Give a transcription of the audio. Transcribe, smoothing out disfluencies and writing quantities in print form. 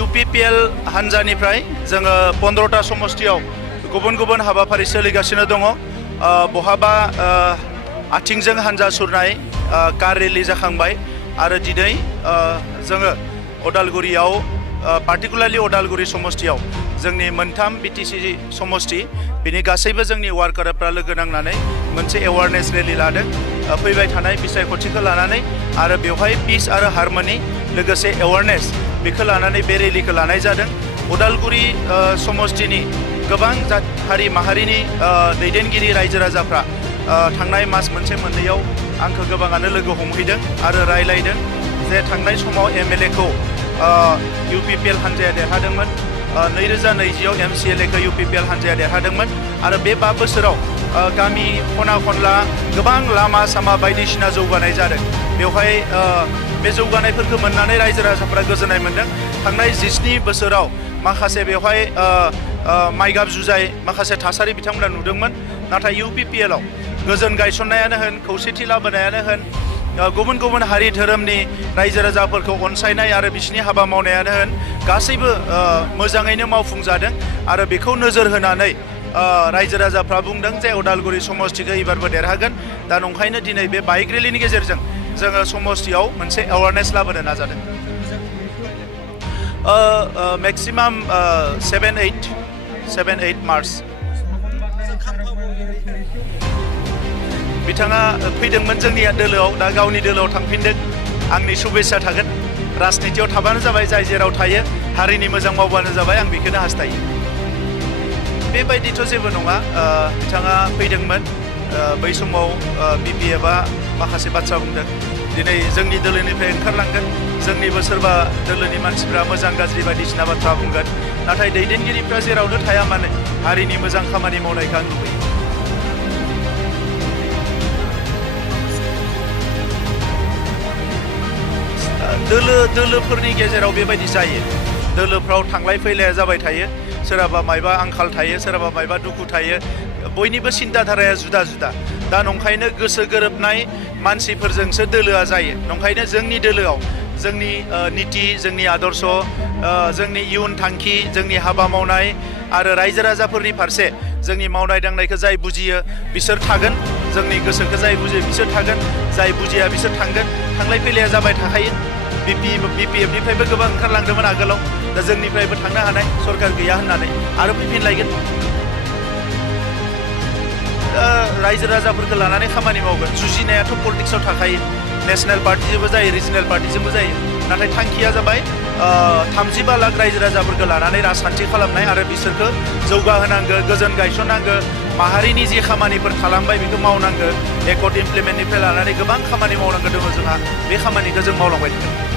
UPPL हानजानिफ्राय जोङो 15टा समस्तियाव गुबुन गुबुन हाबाफारि सोलिगासिनो दङ बहाबा आथिंजों हानजा सुरनाय कार रेलि जाखांबाय आरो दिनै जोङो उदालगुरियाव पार्टिकुलारलि उदालगुरि समस्तियाव जोंनि मोनथाम BTC समस्ति बिनि गासैबो जोंनि वार्कारफ्रा लोगो नांनानै मोनसे एवारनेस रेलि लादों फैबाय थानाय बिसायख'थिखौ लानानै आरो बेवहाय पिस आरो हारमोनि लोगोसे एवारनेस बेखौ लानानै बे रेलिखौ लानाय जादों उदालगुरि समस्तिनि गोबां हारि माहारिनि दैदेनगिरि रायजो राजाफ्रा थांनाय मास मोनसे मोननैयाव आंखौ गोबाङानो लोगो हमहैदों आरो रायलायदों जे थांनाय समाव MLA खौ UPPL हानजाया देरहादोंमोन 2020आव MCLA खौ UPPL हानजाया देरहादोंमोन आरो बे 5 बोसोराव गामि खना खनला गोबां लामा सामा बायदिसिना जौगानाय जादों बेवहाय बे जौगानायफोरखौ मोननानै रायजो राजाफ्रा गोजोननाय मोनदों थांनाय 17 बोसोराव माखासे बेवहाय माइगाब जुजाय माखासे थासारि बिथांमोना नुदोंमोन नाथाय UPPL आव गोजोन गायसननायानो होन खौसेथि लाबोनायानो होन गुबुन गुबुन हारि धोरोमनि रायजो राजाफोरखौ अनसायनाय आरो बिसिनि हाबा मावनायानो होन गासैबो मोजाङैनो मावफुंजादों आरो बेखौ नोजोर होनानै रायजो राजाफ्रा बुंदों जे उदालगुरि समस्तिखौ एबारबो देरहागोन दा नंखायनो दिनै बे बाइक रेलिनि गेजेरजों जोङो समस्तियाव मोनसे एवारनेस लाबोनो नाजादों मेक्सिमाम 7-8 मार्च बिथाङा फैदोंमोन जोंनि दोलोआव दा गावनि दोलोआव थांफिनदों आंनि शुभेच्छा थागोन राजनितियाव थाबानो जाबाय जाय जेराव थायो हारिनि मोजां मावबानो जाबाय आं बेखौनो हास्थायो बेबायदिथ' जेबो नङा बिथाङा फैदोंमोन बै समाव BPFआ माखासे बाथ्रा बुंदों दिनै जोंनि दोलोनिफ्राय ओंखारलांगोन जोंनिबो सोरबा दोलोनि मानसिफ्रा मोजां गाज्रि बायदिसिना बाथ्रा बुंगोन नाथाय दैदेनगिरिफ्रा जेरावनो थाया मानो हारिनि मोजां खामानि मावनायखौ आं लुबैयो दोलोफोरनि गेजेराव बेबायदि जायो दोलोफ्राव थांलाय फैलाया जाबाय थायो सोरहाबा मायबा आंखाल थायो सोरहाबा मायबा दुखु थायो बयनिबो सिन्ताधाराया जुदा जुदा दा नंखायनो गोसो गोरोबनाय मानसिफोरजोंसो दोलोआ जायो नंखायनो जोंनि दोलोआव जोंनि नीति जोंनि आदर्श जोंनि इयुन थांखि जोंनि हाबा मावनाय आरो रायजो राजाफोरनि फारसे जोंनि मावनाय दांनायखौ जाय बुजियो बिसोर थागोन जोंनि गोसोखौ जाय बुजियो बिसोर थागोन जाय बुजिया बिसोर थांगोन थांलाय फैलाया जाबाय थाखायो BPFनिफ्रायबो गोबां ओंखारलांदोंमोन आगोलाव दा जोंनिफ्रायबो थांनो हानाय सरकार गैया होननानै आरो फैफिनलायगोन रायजो राजाफोरखौ लानानै खामानि मावगोन जुजिनायाथ' पलिटिक्सआव थाखायो नेशनेल पार्टिजोंबो जायो रिजनेल पार्टिजोंबो जायो नाथाय थांखिया जाबाय 35 लाख रायजो राजाफोरखौ लानानै राजखान्थि खालामनाय आरो बिसोरखौ जौगाहोनांगौ गोजोन गायसननांगौ माहारिनि जि खामानिफोर खालामबाय बेखौ मावनांगौ एकर्ड इमप्लिमेन्टनिफ्राय लानानै गोबां खामानि मावनांगौ दङ जोंहा बे खामानिखौ जों मावलांबाय थागोन